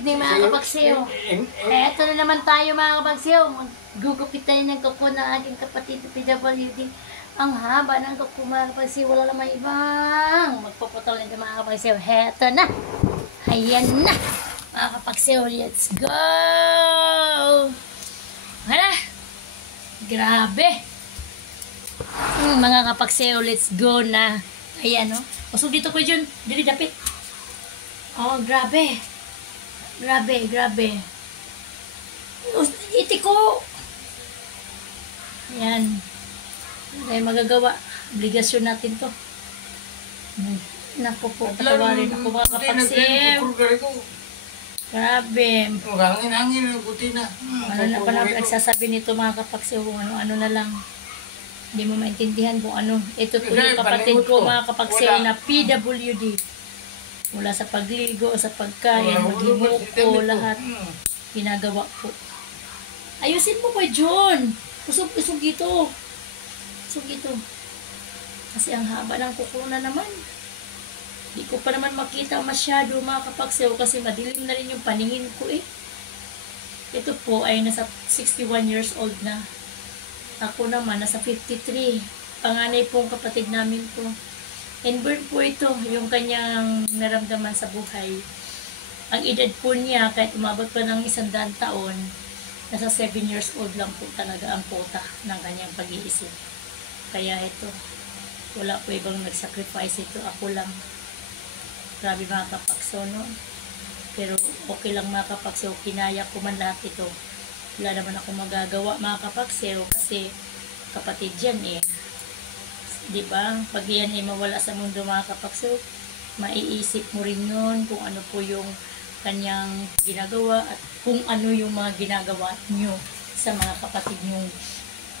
Mga kapagsiyo. Eto na naman tayo mga kapagsiyo. Gugupit tayo ng kuko ng aking kapatid PWD. Ang haba ng kuko mga kapagsiyo. Wala naman ibang magpuputol nito mga kapagsiyo. Eto na. Ayan na. Mga kapagsiyo, let's go! Hala! Grabe! Mga kapagsiyo, let's go na. Ayan o. Pasok dito ko dyan. Dili dapit. Oh, grabe. Grabe, grabe. Iti ko. Ayan. Ay magagawa. Obligasyon natin to. Naku po, patawarin ako mga kapagsiw. Grabe. Hangin-hangin na buti na. Ano na pala nagsasabi nito mga kapagsiw kung ano na lang. Hindi mo maintindihan kung ano. Ito po yung kapatid ko mga kapagsiw na PWD. Mula sa pagligo, sa pagkain, maghimok ko, lahat ginagawa ko. Ayusin mo po, John. Usog ito. Usog ito. Kasi ang haba ng kuko na naman. Di ko pa naman makita masyado mga kapagsiw kasi madilim na rin yung paningin ko eh. Ito po ay nasa 61 years old na. Ako naman nasa 53. Panganay pong kapatid namin po. Inborn po ito, yung kanyang naramdaman sa buhay. Ang edad po niya, kahit umabot pa ng 100 taon, nasa 7 years old lang po talaga ang quota ng kanyang pag-iisip. Kaya ito, wala po ibang nag-sacrifice ito, ako lang. Grabe mga kapakso, no? Pero okay lang mga kapakso, kinaya ko man lahat ito. Wala naman ako magagawa mga kapakso, kasi kapatid yan eh. Diba? Pag yan ay mawala sa mundo mga kapakso, maiisip mo rin yun kung ano po yung kanyang ginagawa at kung ano yung mga ginagawa nyo sa mga kapatid nyong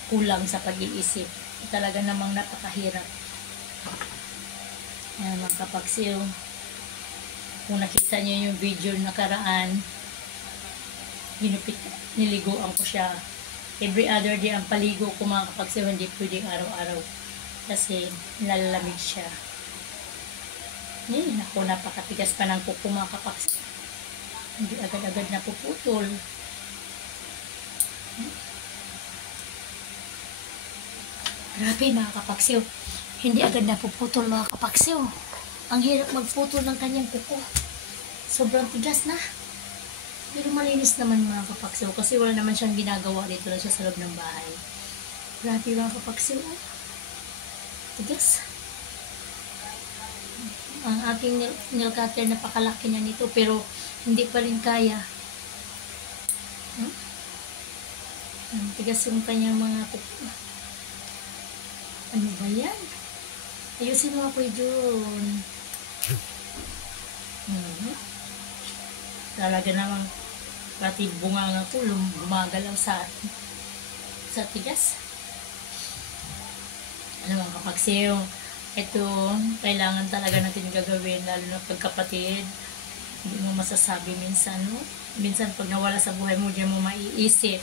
kulang sa pag-iisip. Talaga namang napakahirap. Ayan mga kapakso, kung nakita nyo yung video nakaraan, niliguan ko siya. Every other day ang paligo ko mga kapakso, hindi pwedeng araw-araw. Kasi nalalamig siya. Naku, napakatigas pa ng kuko mga kapakso. Hindi agad-agad napuputol. Grabe mga kapakso. Hindi agad napuputol mga kapakso. Ang hirap magputol ng kanyang kuko. Sobrang tigas na. Pero malinis naman mga kapakso. Kasi wala naman siyang ginagawa dito na siya sa loob ng bahay. Grabe mga kapakso. Tigas. Ang aking nail cutter, napakalaki na nito pero hindi pa rin kaya. Ang tigas yung kanyang mga kuko. Ano ba yan? Ayusin mo ako yun. Talaga namang pati bunga ko gumagalaw sa tigas. Ano mga kapagsiyo, ito kailangan talaga natin gagawin, lalo na pagkapatid. Hindi mo masasabi minsan, no? Minsan pag nawala sa buhay mo, diyan mo maiisip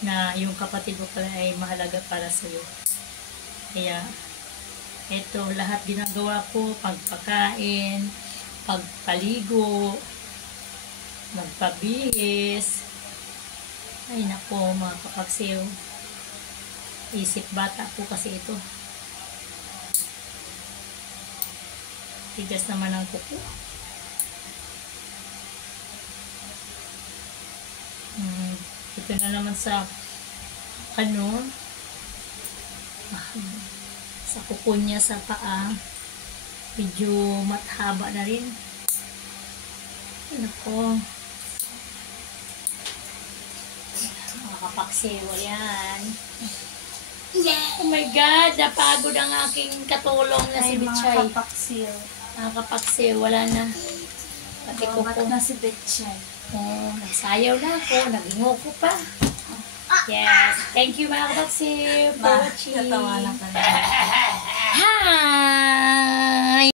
na yung kapatid mo pala ay mahalaga para sa iyo. Kaya ito lahat ginagawa ko, pagpakain, pagpaligo, magpabihis. Ay nako mga kapagsiyo, isip bata po kasi ito. Tigas naman ang kuko. Ito na naman sa sa kuko niya sa paa. Medyo mathaba na rin. Nako. Makakapagsiw yan. Oh my God, napagod ang aking katulong na si Betchay. Nakakapaksiw, wala na. Pati ko po. Na si Betchay. Oh, nagsayaw na ako, nagingo ko pa. Yes, thank you mga kapaksiw for watching. Natawa lang ka na. Hi!